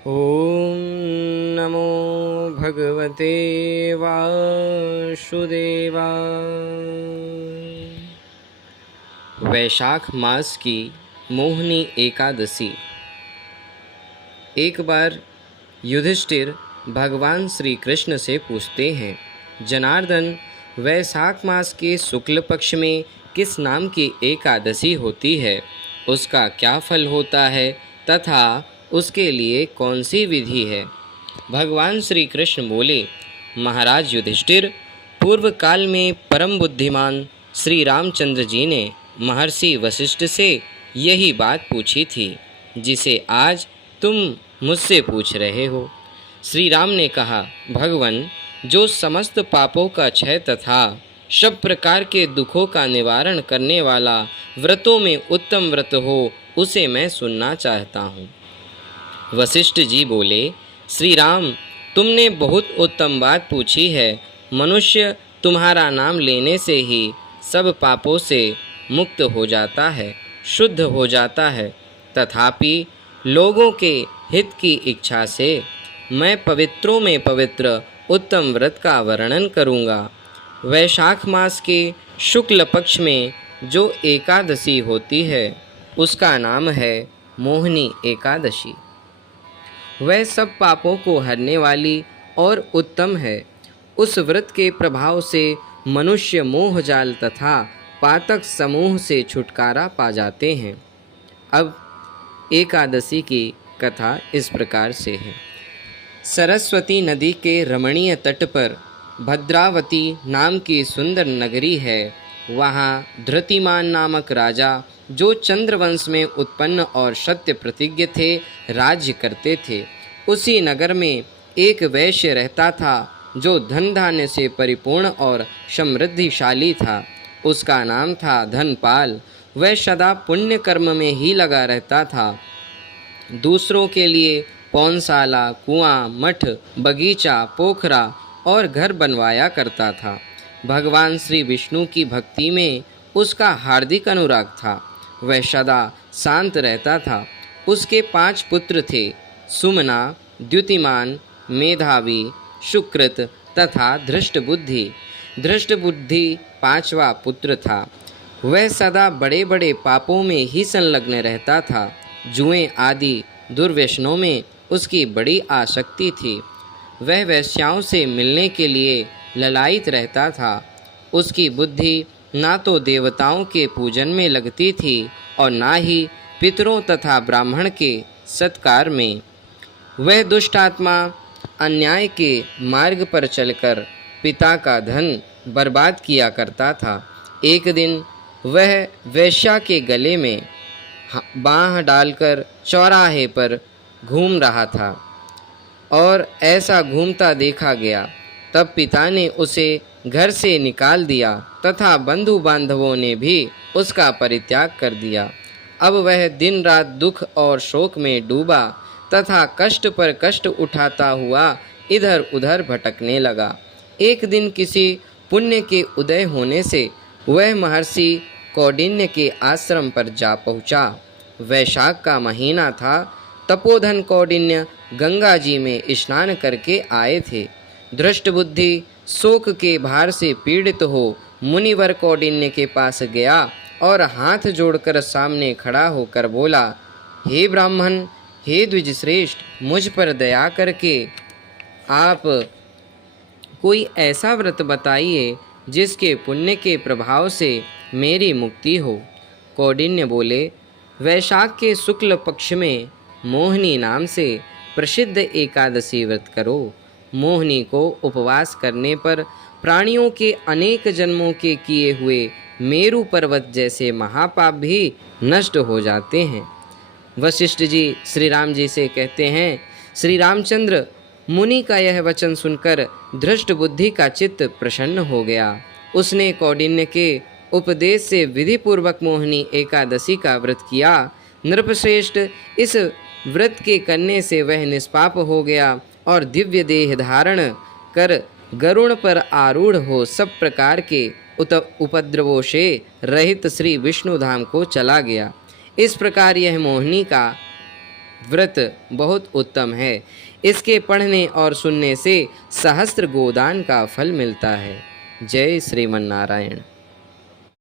ॐ नमो भगवते वासुदेवाय। वैशाख मास की मोहिनी एकादशी। एक बार युधिष्ठिर भगवान श्री कृष्ण से पूछते हैं, जनार्दन, वैशाख मास के शुक्ल पक्ष में किस नाम की एकादशी होती है, उसका क्या फल होता है तथा उसके लिए कौन सी विधि है। भगवान श्री कृष्ण बोले, महाराज युधिष्ठिर, पूर्व काल में परम बुद्धिमान श्री रामचंद्र जी ने महर्षि वशिष्ठ से यही बात पूछी थी जिसे आज तुम मुझसे पूछ रहे हो। श्री राम ने कहा, भगवन, जो समस्त पापों का क्षय तथा सब प्रकार के दुखों का निवारण करने वाला व्रतों में उत्तम व्रत हो, उसे मैं सुनना चाहता हूँ। वशिष्ठ जी बोले, श्री राम, तुमने बहुत उत्तम बात पूछी है। मनुष्य तुम्हारा नाम लेने से ही सब पापों से मुक्त हो जाता है, शुद्ध हो जाता है। तथापि लोगों के हित की इच्छा से मैं पवित्रों में पवित्र उत्तम व्रत का वर्णन करूँगा। वैशाख मास के शुक्ल पक्ष में जो एकादशी होती है उसका नाम है मोहिनी एकादशी। वह सब पापों को हरने वाली और उत्तम है। उस व्रत के प्रभाव से मनुष्य मोह जाल तथा पातक समूह से छुटकारा पा जाते हैं। अब एकादशी की कथा इस प्रकार से है। सरस्वती नदी के रमणीय तट पर भद्रावती नाम की सुंदर नगरी है। वहाँ धृतिमान नामक राजा, जो चंद्रवंश में उत्पन्न और सत्य प्रतिज्ञ थे, राज्य करते थे। उसी नगर में एक वैश्य रहता था जो धन धान्य से परिपूर्ण और समृद्धिशाली था। उसका नाम था धनपाल। वह सदा पुण्य कर्म में ही लगा रहता था। दूसरों के लिए पौनशाला, कुआं, मठ, बगीचा, पोखरा और घर बनवाया करता था। भगवान श्री विष्णु की भक्ति में उसका हार्दिक अनुराग था। वह सदा शांत रहता था। उसके 5 पुत्र थे, सुमना, द्युतिमान, मेधावी, सुकृत तथा धृष्टबुद्धि। धृष्टबुद्धि 5वां पुत्र था। वह सदा बड़े बड़े पापों में ही संलग्न रहता था। जुएं आदि दुर्व्यसनों में उसकी बड़ी आसक्ति थी। वह वेश्याओं से मिलने के लिए ललायित रहता था। उसकी बुद्धि ना तो देवताओं के पूजन में लगती थी और ना ही पितरों तथा ब्राह्मण के सत्कार में। वह दुष्ट आत्मा अन्याय के मार्ग पर चलकर पिता का धन बर्बाद किया करता था। एक दिन वह वेश्या के गले में बाँह डालकर चौराहे पर घूम रहा था और ऐसा घूमता देखा गया। तब पिता ने उसे घर से निकाल दिया तथा बंधु बांधवों ने भी उसका परित्याग कर दिया। अब वह दिन रात दुख और शोक में डूबा तथा कष्ट पर कष्ट उठाता हुआ इधर उधर भटकने लगा। एक दिन किसी पुण्य के उदय होने से वह महर्षि कौंडिन्य के आश्रम पर जा पहुँचा। वैशाख का महीना था। तपोधन कौंडिन्य गंगा जी में स्नान करके आए थे। धृष्टबुद्धि शोक के भार से पीड़ित हो मुनिवर कौंडिन्य के पास गया और हाथ जोड़कर सामने खड़ा होकर बोला, हे ब्राह्मण, हे द्विजश्रेष्ठ, मुझ पर दया करके आप कोई ऐसा व्रत बताइए जिसके पुण्य के प्रभाव से मेरी मुक्ति हो। कौंडिन्य बोले, वैशाख के शुक्ल पक्ष में मोहिनी नाम से प्रसिद्ध एकादशी व्रत करो। मोहिनी को उपवास करने पर प्राणियों के अनेक जन्मों के किए हुए मेरु पर्वत जैसे महापाप भी नष्ट हो जाते हैं। वशिष्ठ जी श्री राम जी से कहते हैं, श्री रामचंद्र, मुनि का यह वचन सुनकर धृष्ट बुद्धि का चित्त प्रसन्न हो गया। उसने कौंडिन्य के उपदेश से विधिपूर्वक मोहिनी एकादशी का व्रत किया। नृपश्रेष्ठ, इस व्रत के करने से वह निष्पाप हो गया और दिव्य देह धारण कर गरुड़ पर आरूढ़ हो सब प्रकार के उपद्रवों से रहित श्री विष्णु धाम को चला गया। इस प्रकार यह मोहिनी का व्रत बहुत उत्तम है। इसके पढ़ने और सुनने से सहस्त्र गोदान का फल मिलता है। जय श्रीमन नारायण।